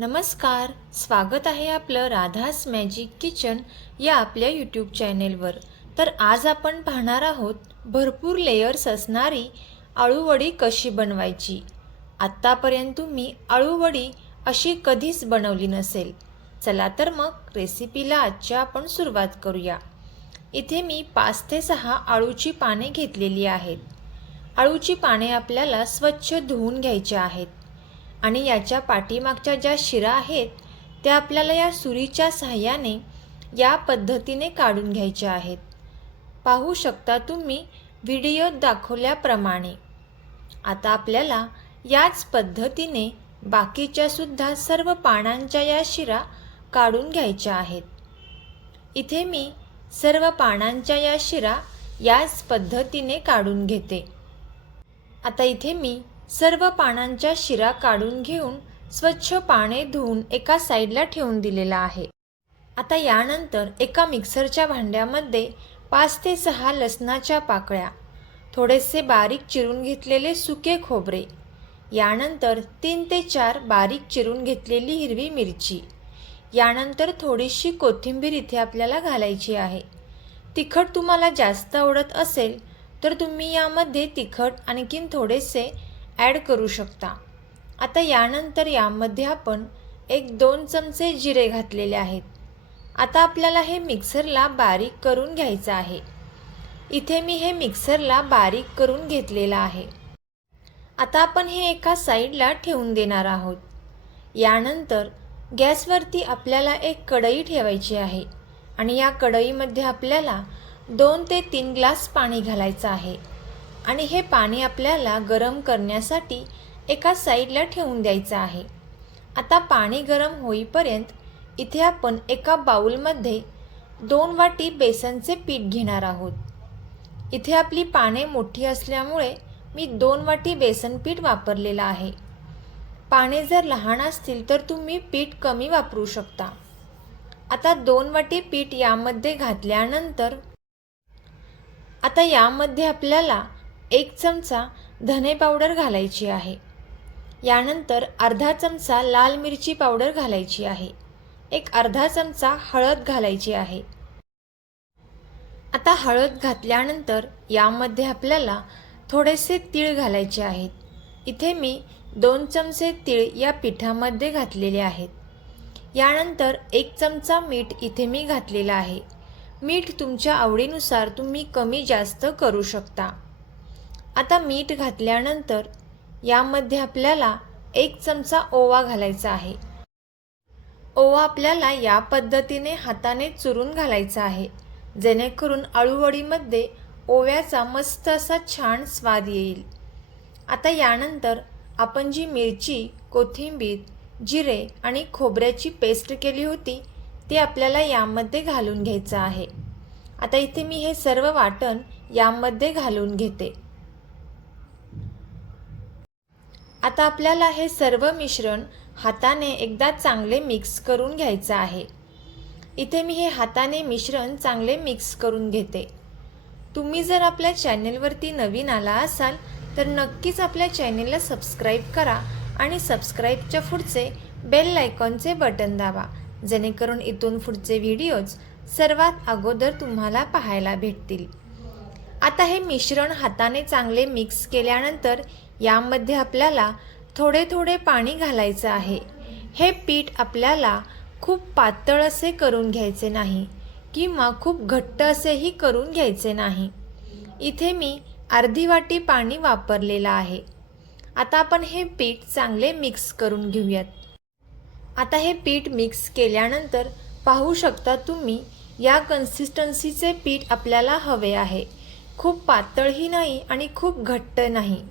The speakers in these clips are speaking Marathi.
नमस्कार स्वागत आहे आपलं राधास मॅजिक किचन या आपल्या यूट्यूब चॅनेलवर तर आज आपण पाहणार आहोत भरपूर लेयर्स असणारी आळूवडी कशी बनवायची? आत्तापर्यंत तुम्ही आळूवडी अशी कधीच बनवली नसेल. चला तर मग रेसिपीला आजच्या आपण सुरुवात करूया. इथे मी पाच ते सहा आळूची पाने घेतलेली आहेत. आळूची पाने आपल्याला स्वच्छ धुवून घ्यायची आहेत. आणि याच्या पाठीमागच्या ज्या शिरा आहेत त्या आपल्याला या सुरीच्या सहाय्याने या पद्धतीने काढून घ्यायच्या आहेत. पाहू शकता तुम्ही व्हिडिओत दाखवल्याप्रमाणे. आता आपल्याला याच पद्धतीने बाकीच्या सुद्धा सर्व पानांच्या या शिरा काढून घ्यायच्या आहेत. इथे मी सर्व पानांच्या या शिरा याच पद्धतीने काढून घेते. आता इथे मी सर्व पानांच्या शिरा काढून घेऊन स्वच्छ पाने धुवून एका साईडला ठेवून दिलेला आहे. आता यानंतर एका मिक्सरच्या भांड्यामध्ये पाच ते सहा लसणाच्या पाकळ्या थोडेसे बारीक चिरून घेतलेले सुके खोबरे यानंतर तीन ते चार बारीक चिरून घेतलेली हिरवी मिरची यानंतर थोडीशी कोथिंबीर इथे आपल्याला घालायची आहे. तिखट तुम्हाला जास्त आवडत असेल तर तुम्ही यामध्ये तिखट आणखीन थोडेसे ॲड करू शकता. आता यानंतर यामध्ये आपण एक दोन चमचे जिरे घातलेले आहेत. आता आपल्याला हे मिक्सरला बारीक करून घ्यायचं आहे. इथे मी हे मिक्सरला बारीक करून घेतलेलं आहे. आता आपण हे एका साईडला ठेवून देणार आहोत. यानंतर गॅसवरती आपल्याला एक कढई ठेवायची आहे आणि या कढईमध्ये आपल्याला दोन ते तीन ग्लास पाणी घालायचं आहे. आणि हे पाणी आपल्याला गरम करण्यासाठी एका साईडला ठेवून द्यायचं आहे. आता पाणी गरम होईपर्यंत इथे आपण एका बाऊलमध्ये दोन वाटी बेसनचे पीठ घेणार आहोत. इथे आपली पाने मोठी असल्यामुळे मी दोन वाटी बेसन पीठ वापरलेलं आहे. पाने जर लहान असतील तर तुम्ही पीठ कमी वापरू शकता. आता दोन वाटी पीठ यामध्ये घातल्यानंतर आता यामध्ये आपल्याला एक चमचा धने पावडर घालायची आहे. यानंतर अर्धा चमचा लाल मिरची पावडर घालायची आहे. एक अर्धा चमचा हळद घालायची आहे. आता हळद घातल्यानंतर यामध्ये आपल्याला थोडेसे तीळ घालायचे आहेत. इथे मी दोन चमचे तीळ या पिठामध्ये घातलेले आहेत. यानंतर एक चमचा मीठ इथे मी घातलेला आहे. मीठ तुमच्या आवडीनुसार तुम्ही कमी जास्त करू शकता. आता मीठ घातल्यानंतर यामध्ये आपल्याला एक चमचा ओवा घालायचा आहे. ओवा आपल्याला या पद्धतीने हाताने चुरून घालायचा आहे. जेणेकरून अळूवडीमध्ये ओव्याचा मस्त असा छान स्वाद येईल. आता यानंतर आपण जी मिरची कोथिंबीर जिरे आणि खोबऱ्याची पेस्ट केली होती ती आपल्याला यामध्ये घालून घ्यायचं आहे. आता इथे मी हे सर्व वाटण यामध्ये घालून घेते. आता आपल्याला हे सर्व मिश्रण हाताने एकदा चांगले मिक्स करून घ्यायचं आहे. इथे मी हे हाताने मिश्रण चांगले मिक्स करून घेते. तुम्ही जर आपल्या चॅनेलवरती नवीन आला असाल तर नक्कीच आपल्या चॅनेलला सबस्क्राईब करा आणि सबस्क्राईबच्या पुढचे बेल आयकॉनचे बटन दाबा जेणेकरून इथून पुढचे व्हिडिओज सर्वात अगोदर तुम्हाला पाहायला भेटतील. आता हे मिश्रण हाताने चांगले मिक्स केल्यानंतर यामध्ये आपल्याला थोडे थोडे पाणी घालायचं आहे. हे पीठ आपल्याला खूप पातळ असे करून घ्यायचे नाही किंवा खूप घट्ट असेही करून घ्यायचे नाही. इथे मी अर्धी वाटी पाणी वापरलेलं आहे. आता आपण हे पीठ चांगले मिक्स करून घेऊयात. आता हे पीठ मिक्स केल्यानंतर पाहू शकता तुम्ही या कन्सिस्टन्सीचे पीठ आपल्याला हवे आहे. खूप पातळही नाही आणि खूप घट्ट नाही.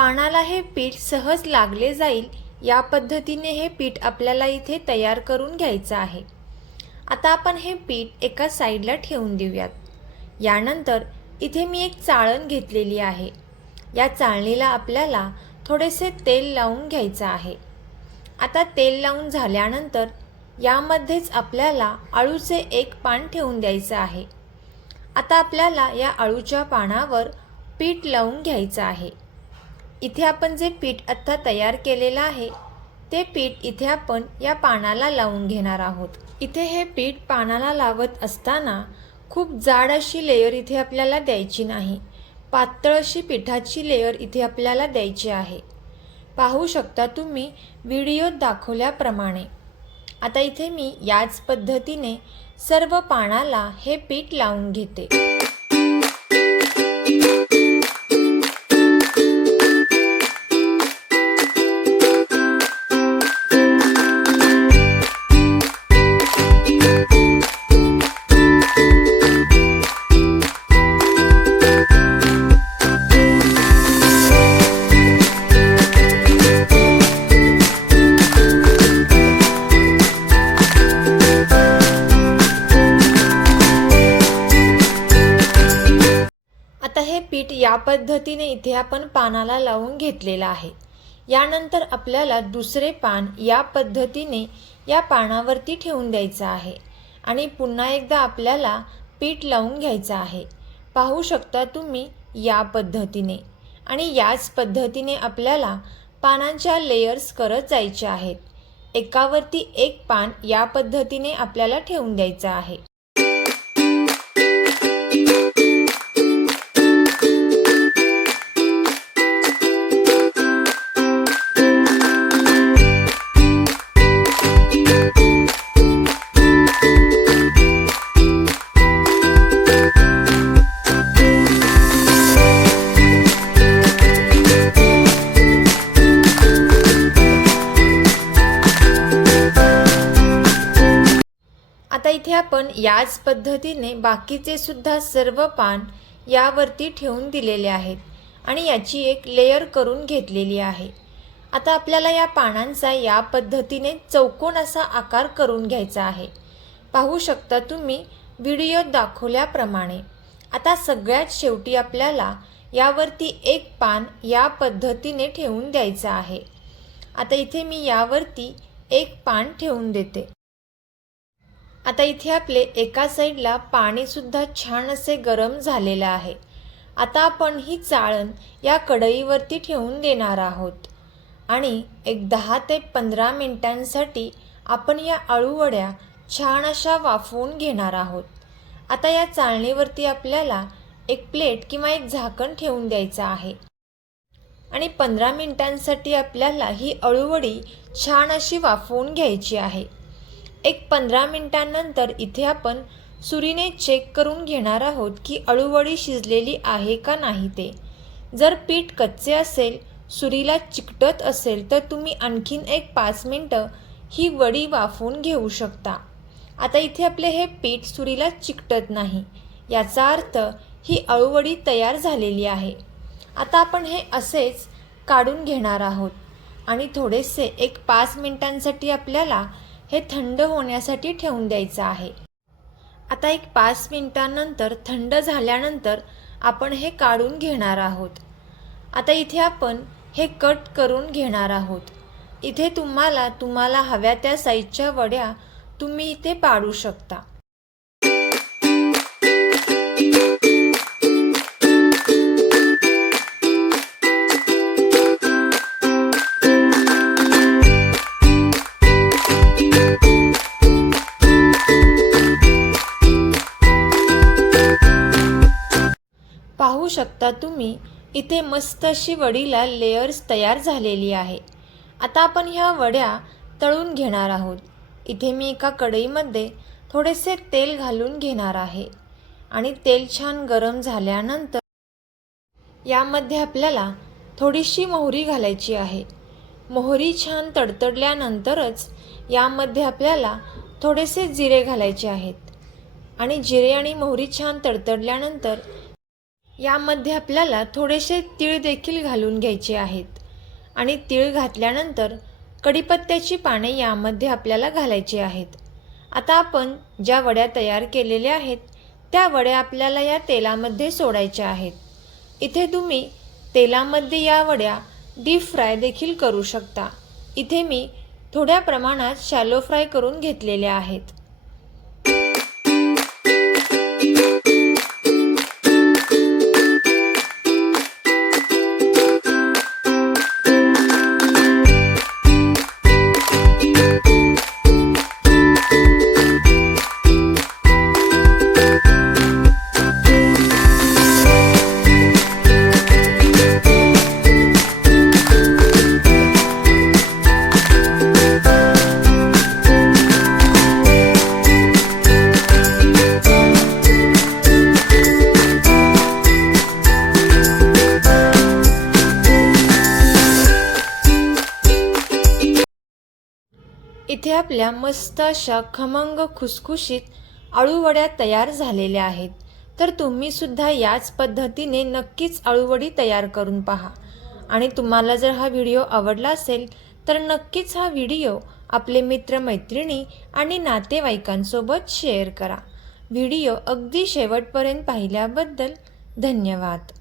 पानाला हे पीठ सहज लागले जाईल या पद्धतीने हे पीठ आपल्याला इथे तयार करून घ्यायचं आहे. आता आपण हे पीठ एका साईडला ठेवून देऊयात. यानंतर इथे मी एक चाळण घेतलेली आहे. या चाळणीला आपल्याला थोडेसे तेल लावून घ्यायचं आहे. आता तेल लावून झाल्यानंतर यामध्येच आपल्याला अळूचे एक पान ठेवून द्यायचं आहे. आता आपल्याला या अळूच्या पानावर पीठ लावून घ्यायचं आहे. इथे आपण जे पीठ आत्ता तयार केलेलं आहे ते पीठ इथे आपण या पानाला लावून घेणार आहोत. इथे हे पीठ पानाला लावत असताना खूप जाड अशी लेयर इथे आपल्याला द्यायची नाही. पातळ अशी पिठाची लेयर इथे आपल्याला द्यायची आहे. पाहू शकता तुम्ही व्हिडिओत दाखवल्याप्रमाणे. आता इथे मी याच पद्धतीने सर्व पानाला हे पीठ लावून घेते. या पद्धतीने इथे आपण पानाला लावून घेतलेलं आहे. यानंतर आपल्याला दुसरे पान या पद्धतीने या पानावरती ठेवून द्यायचं आहे. आणि पुन्हा एकदा आपल्याला पीठ लावून घ्यायचं आहे. पाहू शकता तुम्ही या पद्धतीने. आणि याच पद्धतीने आपल्याला पानांच्या लेयर्स करत जायचे आहेत. एकावरती एक पान या पद्धतीने आपल्याला ठेवून द्यायचं आहे. याच पद्धतीने बाकीचे सुद्धा सर्व पान यावरती ठेवून दिलेले आहेत आणि याची एक लेयर करून घेतलेली आहे. आता आपल्याला या पानांचा या पद्धतीने चौकोन असा आकार करून घ्यायचा आहे. पाहू शकता तुम्ही व्हिडिओत दाखवल्याप्रमाणे. आता सगळ्यात शेवटी आपल्याला यावरती एक पान या पद्धतीने ठेवून द्यायचं आहे. आता इथे मी यावरती एक पान ठेवून देते. आता इथे आपले एका साईडला पाणीसुद्धा छान असे गरम झालेलं आहे. आता आपण ही चाळण या कढईवरती ठेवून देणार आहोत. आणि एक दहा ते पंधरा मिनिटांसाठी आपण या अळूवड्या छान अशा वाफवून घेणार आहोत. आता या चाळणीवरती आपल्याला एक प्लेट किंवा एक झाकण ठेवून द्यायचं आहे. आणि पंधरा मिनिटांसाठी आपल्याला ही अळूवडी छान अशी वाफवून घ्यायची आहे. एक पंधरा मिनिटांनंतर इथे आपण सुरीने चेक करून घेणार आहोत की अळूवडी शिजलेली आहे का नाही ते. जर पीठ कच्चे असेल सुरीला चिकटत असेल तर तुम्ही आणखीन एक पाच मिनटं ही वडी वाफवून घेऊ शकता. आता इथे आपले हे पीठ सुरीला चिकटत नाही. याचा अर्थ ही अळूवडी तयार झालेली आहे. आता आपण हे असेच काढून घेणार आहोत. आणि थोडेसे एक पाच मिनिटांसाठी आपल्याला हे थंड होण्यासाठी ठेवून द्यायचं आहे. आता एक पाच मिनिटांनंतर थंड झाल्यानंतर आपण हे काढून घेणार आहोत. आता इथे आपण हे कट करून घेणार आहोत. इथे तुम्हाला तुम्हाला हव्या त्या साईजच्या वड्या तुम्ही इथे पाडू शकता. शकता तुम्ही इथे मस्त अशी वडीला लेयर्स तयार झालेली आहे. आता आपण ह्या वड्या तळून घेणार आहोत. इथे मी एका कढईमध्ये थोडेसे तेल घालून घेणार आहे. आणि तेल छान गरम झाल्यानंतर यामध्ये आपल्याला थोडीशी मोहरी घालायची आहे. मोहरी छान तडतडल्यानंतरच यामध्ये आपल्याला थोडेसे जिरे घालायचे आहेत. आणि जिरे आणि मोहरी छान तडतडल्यानंतर यामध्ये आपल्याला थोडेसे तीळ देखील घालून घ्यायचे आहेत. आणि तीळ घातल्यानंतर कढीपत्त्याची पाने यामध्ये आपल्याला घालायची आहेत. आता आपण ज्या वड्या तयार केलेल्या आहेत त्या वड्या आपल्याला या तेलामध्ये सोडायच्या आहेत. इथे तुम्ही तेलामध्ये या वड्या डीप फ्राय देखील करू शकता. इथे मी थोड्या प्रमाणात शॅलो फ्राय करून घेतलेल्या आहेत. आपल्या मस्त अशा खमंग खुसखुशीत आळूवड्या तयार झालेल्या आहेत. तर तुम्ही सुद्धा याच पद्धतीने नक्कीच अळूवडी तयार करून पहा. आणि तुम्हाला जर हा व्हिडिओ आवडला असेल तर नक्कीच हा व्हिडिओ आपले मित्रमैत्रिणी आणि नातेवाईकांसोबत शेअर करा. व्हिडिओ अगदी शेवटपर्यंत पाहिल्याबद्दल धन्यवाद.